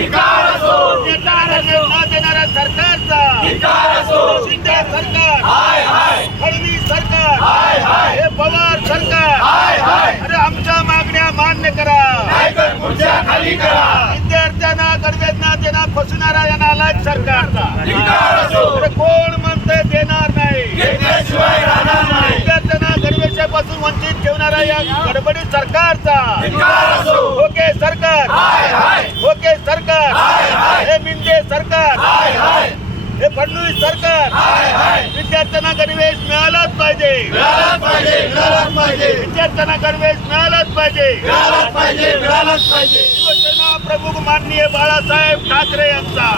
न देणाऱ्या सरकारचा शिंदे सरकार, फडणवीस सरकार, हे पवार सरकार, अरे आमच्या मागण्या मान्य करा, विद्यार्थ्यांना गणवेश देना फसवणारा या नालायक सरकारचा अरे कोण म्हणते देणार नाही, विद्यार्थ्यांना गणवेशापासून वंचित ठेवणारा या गडबडी सरकारचा ओके सरकार, ओके सरकार, हे मिंदे सरकार, हे फडणवीस सरकार, विद्यार्थ्यांना गणवेश मिळालाच पाहिजे, विद्यार्थ्यांना गणवेश मिळालाच पाहिजे, शिवसेना प्रमुख माननीय बाळासाहेब ठाकरे यांचा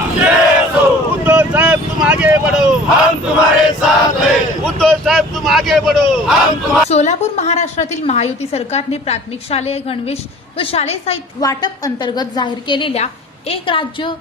उद्धव साहेब तुम आगे बढ़ो, हम तुम्हारे साथ हैं, उद्धव साहेब तुम आगे बढ़ो। सोलापूर महाराष्ट्रातील महायुती सरकारने प्राथमिक शालेय गणवेश व शालेय साहित्य वाटप अंतर्गत जाहीर केलेल्या एक राज्य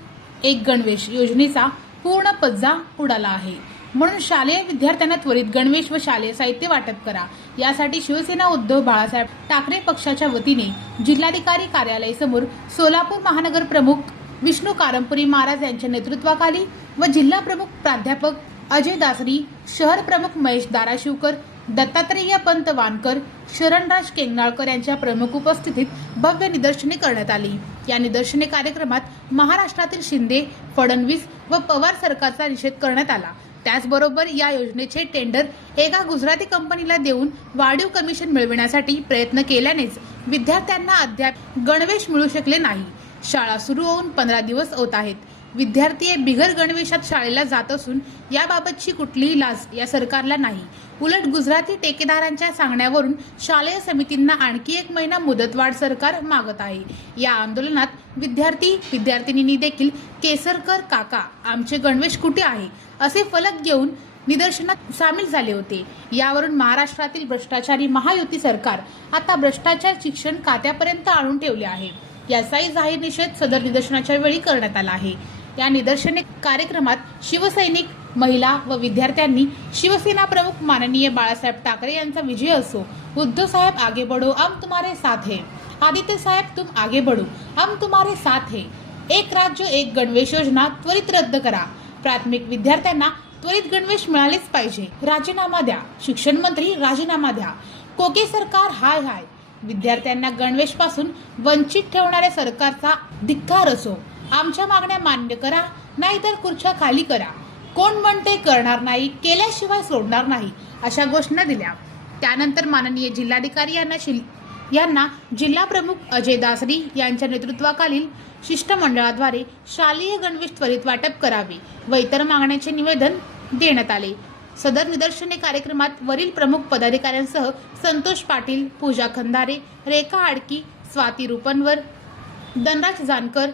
एक गणवेश योजनेचा पूर्ण पज्जा उडाला आहे। म्हणून शालेय विद्यार्थ्यांना त्वरित गणवेश व शालेय साहित्य वाटप करा, यासाठी शिवसेना उद्धव बाळासाहेब ठाकरे पक्षाच्या वतीने जिल्हाधिकारी कार्यालय समोर सोलापूर महानगर प्रमुख विष्णू कारंपुरी महाराज यांच्या नेतृत्वाखाली व जिल्हा प्रमुख प्राध्यापक अजय दासरी, शहर प्रमुख महेश दाराशिवकर, दत्तात्रेय पंत वानकर, शरणराज केंगणाळकर यांच्या प्रमुख उपस्थितीत भव्य निदर्शने करण्यात आली। या निदर्शने कार्यक्रमात महाराष्ट्रातील शिंदे, फडणवीस व पवार सरकारचा निषेध करण्यात आला। त्याचबरोबर या योजनेचे टेंडर एका गुजराती कंपनीला देऊन वाढीव कमिशन मिळविण्यासाठी प्रयत्न केल्यानेच विद्यार्थ्यांना अद्याप गणवेश मिळू शकले नाही। शाळा सुरू होऊन 15 दिवस होत आहेत, विद्यार्थी बिगर गणवेशात शाळेला जात असून याबाबतची कुठलीही लाज या सरकारला नाही। उलट गुजराती ठेकेदारांच्या सांगण्यावरून शालेय समितींना आणखी 1 महिना मुदतवाढ सरकार मागत आहे। या आंदोलनात विद्यार्थिनींनी देखील केसरकर काका आमचे गणवेश कुठे आहे असे फलक घेऊन निदर्शनात सामील झाले होते। यावरून महाराष्ट्रातील भ्रष्टाचारी महायुती सरकार आता भ्रष्टाचार शिक्षण खात्यापर्यंत आणून ठेवले आहे, याचाही जाहीर निषेध सदर निदर्शनाच्या वेळी करण्यात आला आहे। या निदर्शने कार्यक्रमात शिवसैनिक, महिला व विद्यार्थ्यांनी शिवसेना प्रमुख माननीय बाळासाहेब ठाकरे यांचा विजय असो, उद्धव साहेब आगे बढ़ो हम तुम्हारे साथ हैं, आदित्य साहेब तुम आगे बढ़ो हम तुम्हारे साथ हैं, एक राज्य एक गणवेश योजना त्वरित रद्द करा, प्राथमिक विद्यार्थ्यांना त्वरित गणवेश मिळालेच पाहिजे, राजीनामा द्या, शिक्षण मंत्री राजीनामा द्या, कोके सरकार हाय हाय, विद्यार्थ्यांना गणवेश पासून वंचित ठेवणाऱ्या सरकारचा धिक्कार असो, आमच्या मागण्या मान्य करा नाहीतर खुर्च्या खाली करा, कोण म्हणते करणार नाही, केल्याशिवाय सोडणार नाही, अशा घोषणा दिल्या। त्यानंतर माननीय जिल्हाधिकारी यांना जिल्हा प्रमुख अजय दासरी यांच्या नेतृत्वाखालील शिष्टमंडळाद्वारे शालेय गणवेश त्वरित वाटप करावे व इतर मागण्यांचे निवेदन देण्यात आले। सदर निदर्शने कार्यक्रमात वरील प्रमुख पदाधिकाऱ्यांसह संतोष पाटील, पूजा खंदारे, रेखा आडकी, स्वाती रुपनवर, धनराज जानकर,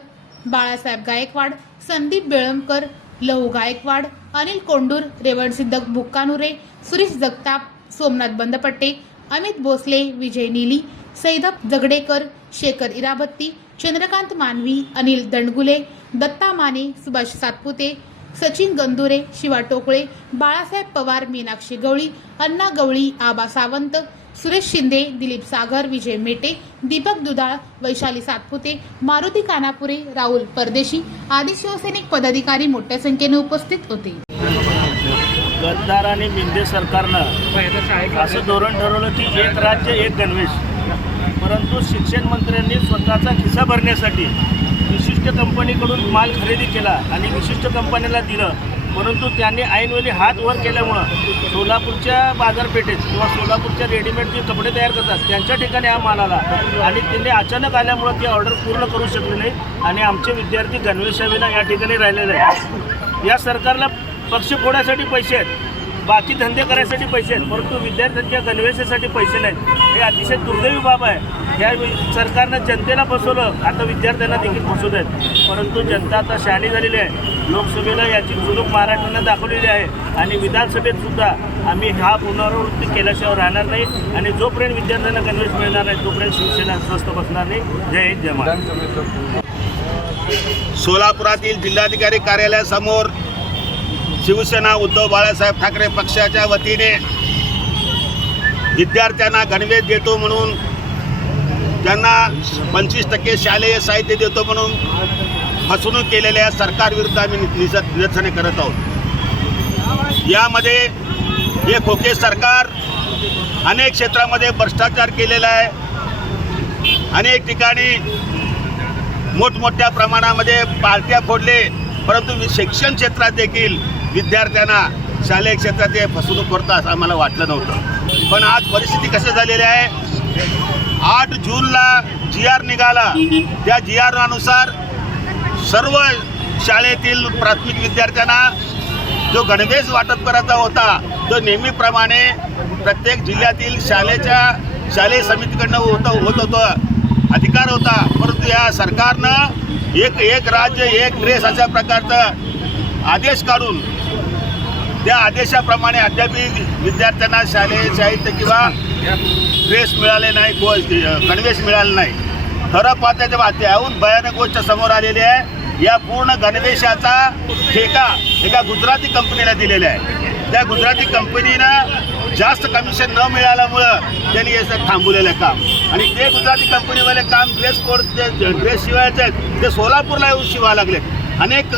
बाळासाहेब गायकवाड, संदीप बेळमकर, लहू गायकवाड, अनिल कोंडूर, रेवणसिद्ध बुक्कानुरे, सुरेश जगताप, सोमनाथ बंदपट्टे, अमित भोसले, विजय नीली, सैदप जगडेकर, शेखर इराबत्ती, चंद्रकांत मानवी, अनिल दंडगुले, दत्ता माने, सुभाष सातपुते, सचिन गंदुरे, शिवा टोकळे, बाळासाहेब पवार, मीनाक्षी गवळी, अण्णा गवळी, आबा सावंत, सुरेश शिंदे, दिलीप सागर, विजय मेटे, दीपक दुधाळ, वैशाली सातपुते, मारुती कानापुरे, राहुल परदेशी आदी शिवसैनिक पदाधिकारी मोठ्या संख्येने उपस्थित होते। गद्दार आणि मिंदे सरकारनं असं धोरण ठरवलं की एक राज्य एक गणवेश, परंतु शिक्षण मंत्र्यांनी स्वतःचा खिसा भरण्यासाठी विशिष्ट कंपनीकडून माल खरेदी केला आणि विशिष्ट कंपनीला दिलं, परंतु त्यांनी ऐनवेळी हात वर केल्यामुळं सोलापूरच्या बाजारपेठेत किंवा सोलापूरच्या रेडीमेड जे कपडे तयार करतात त्यांच्या ठिकाणी हा माल आला आणि त्यांनी अचानक आल्यामुळं ती ऑर्डर पूर्ण करू शकले नाही आणि आमचे विद्यार्थी गणवेशाविना या ठिकाणी राहिलेले आहेत। या सरकारला पक्ष फोडायसाठी पैसे आहेत, बाकी धंदे करायसाठी पैसे आहेत, परंतु विद्यार्थ्यांच्या गणवेशासाठी पैसे नाहीत। हे अतिशय दुर्दैवी बाब आहे। या सरकारनं जनतेला फसवलं, आता विद्यार्थ्यांना देखील फसवत आहेत, परंतु जनता आता शहाणी झालेली आहे। लोकसभेला याची झुलूक महाराष्ट्रानं दाखवलेली आहे आणि विधानसभेत सुद्धा आम्ही हा पुनरावृत्ती केल्याशिवाय राहणार नाही आणि जोपर्यंत विद्यार्थ्यांना गणवेश मिळणार नाही तोपर्यंत शिवसेना स्वस्थ बसणार नाही। जय हिंद, जय महाराष्ट्र। सोलापुरातील जिल्हाधिकारी कार्यालयासमोर शिवसेना उद्धव बाळासाहेब ठाकरे पक्षाच्या वतीने विद्यार्थ्यांना गणवेश देतो म्हणून, त्यांना 25% शालेय साहित्य देतो म्हणून फसवणूक केलेल्या सरकारविरुद्ध आम्ही निदर्शने करत आहोत। यामध्ये हे खोके सरकार अनेक क्षेत्रामध्ये भ्रष्टाचार केलेला आहे। अनेक ठिकाणी मोठमोठ्या प्रमाणामध्ये पार्ट्या फोडले, परंतु शिक्षण क्षेत्रात देखील विद्यार्थ्यांना शालेय क्षेत्रात हे फसवणूक करतं असं आम्हाला वाटलं नव्हतं। पण आज परिस्थिती कशी झालेली आहे, 8 जूनला GR निघाला, त्या GR अनुसार सर्व शाळेतील प्राथमिक विद्यार्थ्यांना जो गणवेश वाटप करायचा होता तो नेहमीप्रमाणे प्रत्येक जिल्ह्यातील शालेय समितीकडनं होत होतं, अधिकार होता। परंतु या सरकारनं एक राज्य एक ड्रेस अशा प्रकारचा आदेश काढून त्या आदेशाप्रमाणे अद्यापही विद्यार्थ्यांना शालेय साहित्य किंवा ड्रेस मिळाले नाही, गणवेश मिळाले नाही। खरं पाहता तेव्हा त्याहून भयानक गोष्ट समोर आलेली आहे। या पूर्ण गणवेशाचा ठेका एका गुजराती कंपनीला दिलेला आहे। त्या गुजराती कंपनीनं जास्त कमिशन न मिळाल्यामुळं त्यांनी याचं थांबवलेलं काम, आणि ते गुजराती कंपनीवाले काम ड्रेस शिवायचे ते सोलापूरला येऊन शिवायला लागले। अनेक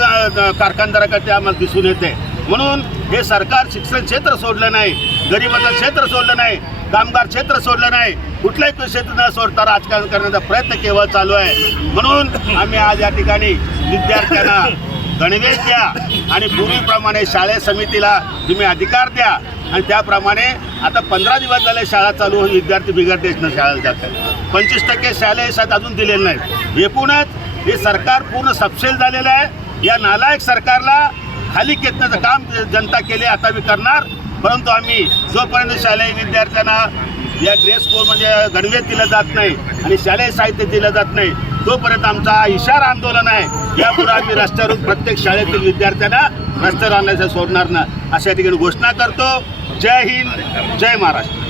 कारखानदाराकडे आम्हाला दिसून येते। म्हणून हे सरकार शिक्षण क्षेत्र सोडलं नाही, गरिबाचं क्षेत्र सोडलं नाही, कामगार क्षेत्र सोडलं नाही, कुठलंही क्षेत्र न सोडता राजकारण करण्याचा प्रयत्न केवळ चालू आहे। म्हणून आम्ही आज या ठिकाणी विद्यार्थ्यांना गणवेश द्या आणि पूर्वीप्रमाणे शालेय समितीला तुम्ही अधिकार द्या, आणि त्याप्रमाणे आता 15 दिवस झाले शाळा चालू होऊन विद्यार्थी बिगर देशनं शाळेला जातात। 25% शालेय शाळेत अजून दिलेले नाहीत। एकूणच हे सरकार पूर्ण सपशेल झालेलं आहे। या नालायक सरकारला खाली खेचण्याचं काम जनता केले, आता मी करणार। परंतु आम्ही जोपर्यंत शालेय विद्यार्थ्यांना या ड्रेस कोडमध्ये गणवेश दिलं जात नाही आणि शालेय साहित्य दिलं जात नाही, तोपर्यंत आमचा इशारा आंदोलन आहे। यापुढे आम्ही रस्त्यावर प्रत्येक शाळेतील विद्यार्थ्यांना रस्त्यावर आणण्याचं सोडणार ना, अशा ठिकाणी घोषणा करतो। जय हिंद, जय महाराष्ट्र।